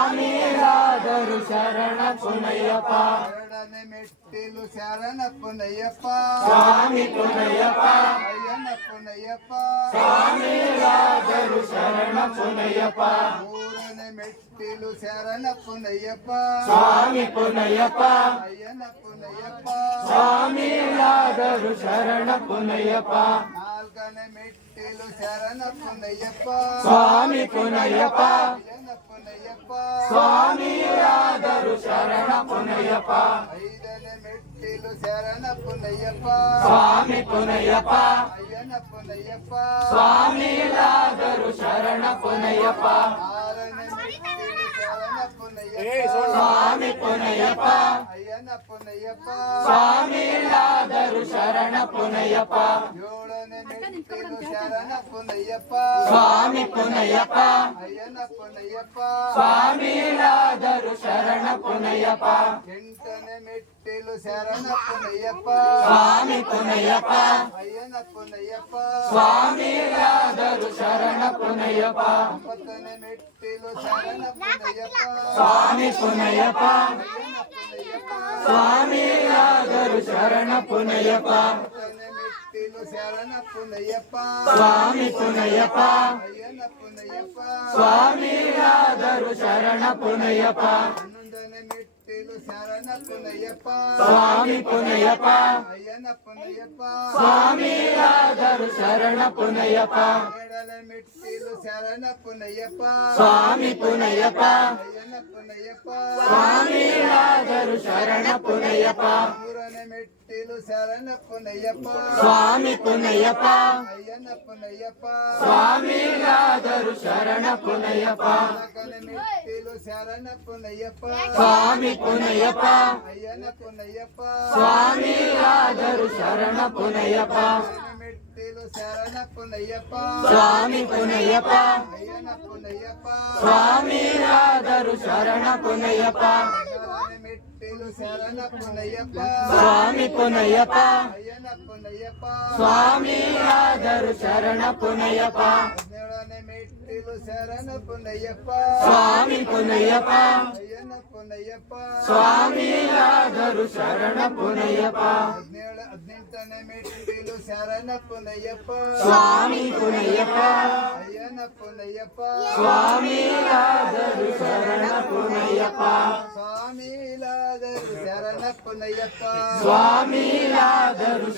ಸ್ವಾಮಿಯಾದರು ಶರಣ ಪುನಯ್ಯಪ್ಪ. ಎರಡನೇ ಮೆಟ್ಟಿಲು ಶರಣ ಪುನಯ್ಯಪ್ಪ. ಸ್ವಾಮಿ ಪುನಯ್ಯಪ್ಪ. ಅಯ್ಯನ ಪುನಯ್ಯಪ್ಪ. ಸ್ವಾಮಿಯಾದರು ಶರಣ ಪುನಯ್ಯಪ್ಪ. ಮೂರನೇ ಮೆಟ್ಟಿಲು ಶರಣ ಪುನಯ್ಯಪ್ಪ. ಸ್ವಾಮಿ ಪುನಯ್ಯಪ್ಪ. ಅಯ್ಯನ ಪುನಯ್ಯಪ್ಪ. ಸ್ವಾಮಿಯಾದರು ಶರಣ ಪುನಯ್ಯಪ್ಪ. ನಾಲ್ಕನೇ ಮೆಟ್ಟಿಲು ಶರಣ ಪುನಯ್ಯಪ್ಪ. ಸ್ವಾಮಿ ಪುನಯ್ಯಪ್ಪ. ಅಯ್ಯನ ಪುನಯ್ಯಪ್ಪ. ಸ್ವಾಮಿಯಾದರು ಶರಣ ಪುನಯ್ಯಪ್ಪ. ಐದನೇ ಮೆಟ್ಟಿಲು ಶರಣ ಪುನಯ್ಯಪ್ಪ. ಸ್ವಾಮಿ ಪುನಯ್ಯಪ್ಪ. ಅಯ್ಯನ ಪುನಯ್ಯಪ್ಪ. ಸ್ವಾಮಿಯಾದರು ಶರಣ ಪುನಯ್ಯಪ್ಪ. ಆರನೇ ಮೆಟ್ಟಿಲು ಶರಣ ಪುನಯ್ಯಪ್ಪ. ಸ್ವಾಮಿ ಪುನಯ್ಯಪ್ಪ. ಅಯ್ಯನ ಪುನಯ್ಯಪ್ಪ. ಸ್ವಾಮಿಯಾದರು ಶರಣ ಪುನಯ್ಯಪ್ಪ. ಏಳನೇ ಮೆಟ್ಟಿಲು ಶರಣ ಪುನಯ್ಯಪ್ಪ. ಸ್ವಾಮಿ ಪುನಯ್ಯಪ್ಪ. ಅಯ್ಯನ ಪುನಯ್ಯಪ್ಪ. ಸ್ವಾಮಿಯಾದರು ಶರಣ ಪುನಯ್ಯಪ್ಪ. ಎಂಟನೇ ಮೆಟ್ಟಿಲು ಶರಣ ಪುನಯ್ಯಪ್ಪ. ಸ್ವಾಮಿ ಪುನಯ್ಯಪ್ಪ. ಅಯ್ಯನ ಪುನಯ್ಯಪ್ಪ. ಸ್ವಾಮಿಯಾದರು ಶರಣ ಪುನಯ್ಯಪ್ಪ. ಒಂಬತ್ತನೇ ಮೆಟ್ಟಿಲು ಶರಣ ಪುನಯ್ಯಪ್ಪ. ಸ್ವಾಮಿ ಪುನಯ್ಯಪ್ಪ. ಅಯ್ಯನ ಪುನಯ್ಯಪ್ಪ. ಸ್ವಾಮಿಯಾದರು ಶರಣ ಪುನಯ್ಯಪ್ಪ. ಹತ್ತನೇ ಮೆಟ್ಟಿಲು ಶರಣ ಪುನಯ್ಯಪ್ಪ. ಸ್ವಾಮಿ ಪುನಯ್ಯಪ್ಪ. ಅಯ್ಯನ ಪುನಯ್ಯಪ್ಪ. ಸ್ವಾಮಿಯಾದರು ಶರಣ ಪುನಯ್ಯಪ್ಪ. ಹನ್ನೊಂದನೇ ಮೆಟ್ಟಿಲು ಶರಣ ಪುನಯ್ಯಪ್ಪ. ಸ್ವಾಮಿ ಪುನಯ್ಯಪ್ಪ. ಅಯ್ಯನ ಪುನಯ್ಯಪ್ಪ. ಸ್ವಾಮಿಯಾದರು ಶರಣ ಪುನಯ್ಯಪ್ಪ. ಎರಡನೇ ಮೆಟ್ಟಿಲು ಶರಣ ಪುನಯ್ಯಪ್ಪ. ಸ್ವಾಮಿ ಪುನಯ್ಯಪ್ಪ. ಅಯ್ಯನ ಪುನಯ್ಯಪ್ಪ. ಸ್ವಾಮಿಯಾದರು ಶರಣ ಪುನಯ್ಯಪ್ಪ. ಮೂರನೇ ಮೆಟ್ಟಿಲು ಶರಣ ಪುನಯ್ಯಪ್ಪ. ಸ್ವಾಮಿ ಪುನಯ್ಯಪ್ಪ. ಅಯ್ಯನ ಪುನಯ್ಯಪ್ಪ. ಸ್ವಾಮಿಯಾದರು ಶರಣ ಪುನಯ್ಯಪ್ಪ. ನಾಲ್ಕನೇ ಮೆಟ್ಟಿಲು ಶರಣ ಪುನಯ್ಯಪ್ಪ. ಸ್ವಾಮಿ ಪುನಯ್ಯಪ್ಪ. ಅಯ್ಯನ ಪುನಯ್ಯಪ್ಪ. ಸ್ವಾಮಿಯಾದರು ಶರಣ ಪುನಯ್ಯಪ್ಪ. ಐದನೇ ಮೆಟ್ಟಿಲು ಶರಣ ಪುನಯ್ಯಪ್ಪ. ಸ್ವಾಮಿ ಪುನಯ್ಯಪ್ಪ. ಅಯ್ಯನ ಪುನಯ್ಯಪ್ಪ. ಸ್ವಾಮಿಯಾದರು ಶರಣ ಪುನಯ್ಯಪ್ಪ. ಆರನೇ ಮೆಟ್ಟಿಲು ಶರಣ ಪುನಯ್ಯಪ್ಪ. ಸ್ವಾಮಿ ಪುನಯ್ಯಪ್ಪ. ಅಯ್ಯನ ಪುನಯ್ಯಪ್ಪ. ಸ್ವಾಮಿಯಾದರು ಶರಣ ಪುನಯ್ಯಪ್ಪ. ಹದಿನೇಳನೇ ಮೆಟ್ಟಿಲು ಶರಣ ಪುನಯ್ಯಪ್ಪ. ಸ್ವಾಮಿ ಪುನಯ್ಯಪ್ಪ. ಅಯ್ಯನ ಪುನಯ್ಯಪ್ಪ. ಸ್ವಾಮಿಯಾದರು ಶರಣ ಪುನಯ್ಯಪ್ಪ. ಹದಿನೆಂಟನೇ ಮೆಟ್ಟಿಲು ಶರಣ ಪುನಯ್ಯಪ್ಪ. ಸ್ವಾಮಿ ಪುನಯ್ಯಪ್ಪ. ಅಯ್ಯನ ಪುನಯ್ಯಪ್ಪ. ಸ್ವಾಮಿಯಾದರು ಶರಣ ಪುನಯ್ಯಪ್ಪ. ಸ್ವಾಮಿಲಾದರು ಶರಣ ಪುನಯ್ಯಪ್ಪ. ಸ್ವಾಮಿಯಾದರು